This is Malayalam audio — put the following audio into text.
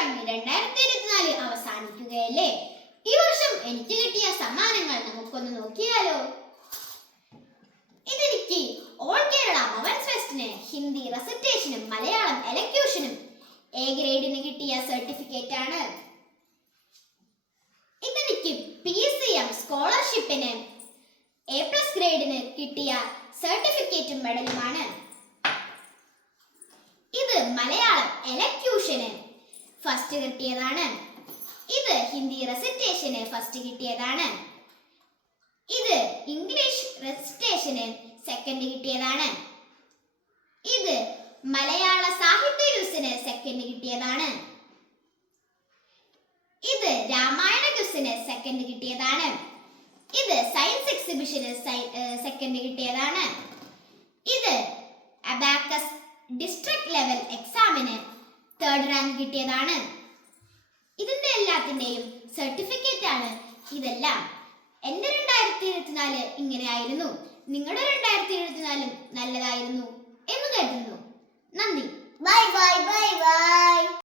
1 2024 അവസാനിക്കുകയല്ലേ. ഈ വർഷം എനിക്ക് കിട്ടിയ സമ്മാനങ്ങൾ നമുക്കൊന്ന് നോക്കിയാലോ. ഇതെനിക്ക് ഓൾ കേരള ഭവൻസ് ഫെസ്റ്റിന് ഹിന്ദി റെസിറ്റേഷനും മലയാളം എലക്യൂഷനും എ ഗ്രേഡിന് കിട്ടിയ സർട്ടിഫിക്കറ്റ് ആണ്. ഇതെനിക്ക് PCM സ്കോളർഷിപ്പിന് A+ ഗ്രേഡിന് കിട്ടിയ സർട്ടിഫിക്കറ്റും മെഡലുമാണ്. ഇത് മലയാളം എലക്യൂഷന് ഫസ്റ്റ് കിട്ടിയതാണ്. ഇത് ഹിന്ദി റെസിറ്റേഷന് ഫസ്റ്റ് കിട്ടിയതാണ്. ഇത് ഇംഗ്ലീഷ് റെസിറ്റേഷന് സെക്കൻഡ് കിട്ടിയതാണ്. ഇത് മലയാള സാഹിത്യ ക്വിസിന് സെക്കൻഡ് കിട്ടിയതാണ്. ഇത് രാമായണ ക്വിസിന് സെക്കൻഡ് കിട്ടിയതാണ്. ഇത് സയൻസ് എക്സിബിഷന് സെക്കൻഡ് കിട്ടിയതാണ്. ഇത് അബാക്കസ് ഡിസ്ട്രിക്ട് ലെവൽ എക്സാമിന് തേർഡ് റാങ്ക് കിട്ടിയതാണ്. ഇതിന്റെ എല്ലാത്തിന്റെയും സർട്ടിഫിക്കറ്റ് ആണ് ഇതെല്ലാം. എന്റെ 2024 ഇങ്ങനെയായിരുന്നു. നിങ്ങളുടെ 2024 നല്ലതായിരുന്നു എന്ന് കരുതുന്നു. നന്ദി. Bye bye bye bye.